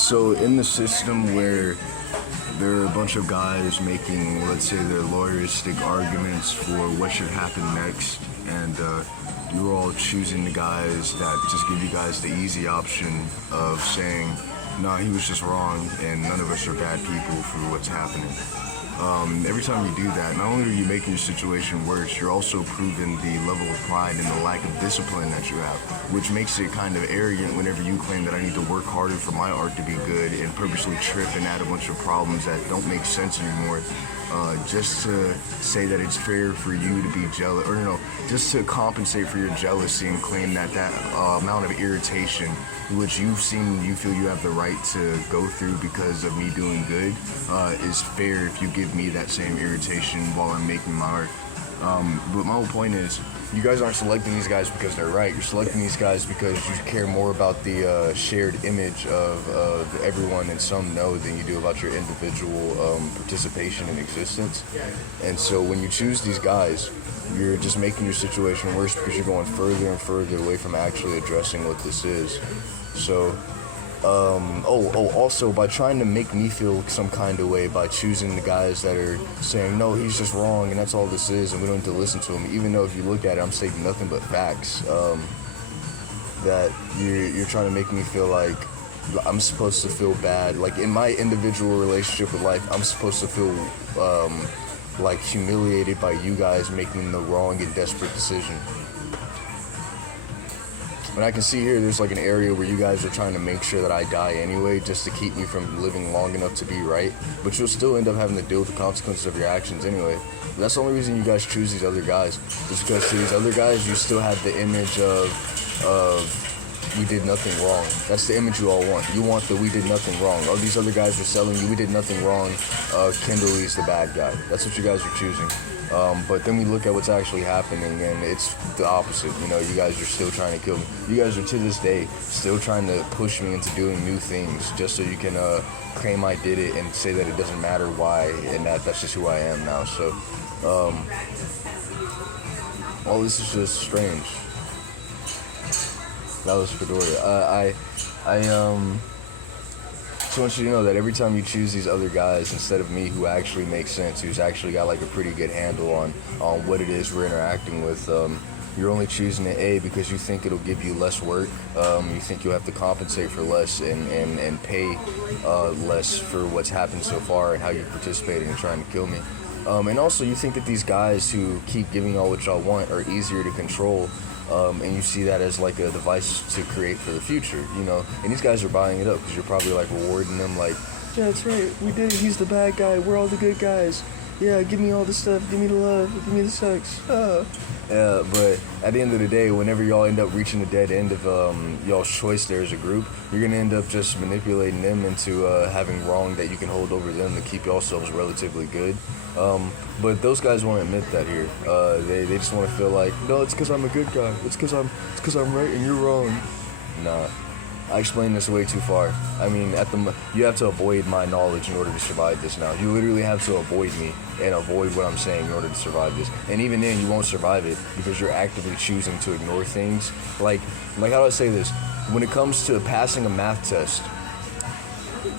So in the system where there are a bunch of guys making, let's say, their lawyeristic arguments for what should happen next, and you're all choosing the guys that just give you guys the easy option of saying, nah, he was just wrong, and none of us are bad people for what's happening. Every time you do that, not only are you making your situation worse, you're also proving the level of pride and the lack of discipline that you have, which makes it kind of arrogant whenever you claim that I need to work harder for my art to be good and purposely trip and add a bunch of problems that don't make sense anymore, just to say that it's fair for you to be jealous, or just to compensate for your jealousy and claim that amount of irritation, which you feel you have the right to go through because of me doing good, is fair if you give me that same irritation while I'm making my art. But my whole point is, you guys aren't selecting these guys because they're right. You're selecting these guys because you care more about the shared image of everyone and some know than you do about your individual participation in existence. And so when you choose these guys, you're just making your situation worse because you're going further and further away from actually addressing what this is. So, also, by trying to make me feel some kind of way by choosing the guys that are saying, no, he's just wrong and that's all this is and we don't need to listen to him, even though if you look at it, I'm stating nothing but facts, that you're trying to make me feel like I'm supposed to feel bad. Like, in my individual relationship with life, I'm supposed to feel, like, humiliated by you guys making the wrong and desperate decision. And I can see here there's like an area where you guys are trying to make sure that I die anyway, just to keep me from living long enough to be right. But you'll still end up having to deal with the consequences of your actions anyway. But that's the only reason you guys choose these other guys. Just because to these other guys, you still have the image of we did nothing wrong. That's the image you all want. You want the we did nothing wrong. All these other guys are selling you we did nothing wrong. Kimberly's the bad guy. That's what you guys are choosing. But then we look at what's actually happening, and it's the opposite. You guys are still trying to kill me. You guys are, to this day, still trying to push me into doing new things just so you can claim I did it and say that it doesn't matter why, and that's just who I am now. So, all this is just strange. That was Fedora. So I want you to know that every time you choose these other guys instead of me, who actually makes sense, who's actually got like a pretty good handle on what it is we're interacting with, you're only choosing the A because you think it'll give you less work. You think you'll have to compensate for less and pay less for what's happened so far and how you're participating and trying to kill me. And also you think that these guys who keep giving y'all what y'all want are easier to control. And you see that as like a device to create for the future, and these guys are buying it up because you're probably like rewarding them like, yeah, that's right, we did it, he's the bad guy, we're all the good guys, yeah, give me all the stuff, give me the love, give me the sex. Yeah, but at the end of the day, whenever y'all end up reaching the dead end of y'all's choice there as a group, you're going to end up just manipulating them into having wrong that you can hold over them to keep yourselves relatively good. But those guys won't admit that here. They just want to feel like, no, it's because I'm a good guy. It's because I'm right and you're wrong. Nah. I explained this way too far. I mean, you have to avoid my knowledge in order to survive this now. You literally have to avoid me and avoid what I'm saying in order to survive this. And even then, you won't survive it because you're actively choosing to ignore things. Like how do I say this? When it comes to passing a math test,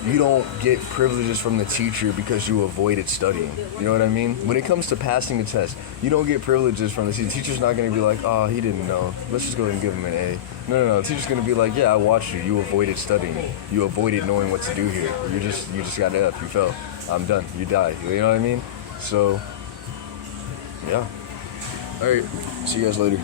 you don't get privileges from the teacher because you avoided studying. You know what I mean? When it comes to passing a test, you don't get privileges from the teacher. The teacher's not going to be like, oh, he didn't know, let's just go ahead and give him an A. No. The teacher's going to be like, yeah, I watched you. You avoided studying. You avoided knowing what to do here. You just got an F. You fell. I'm done. You died. You know what I mean? So, yeah. All right. See you guys later.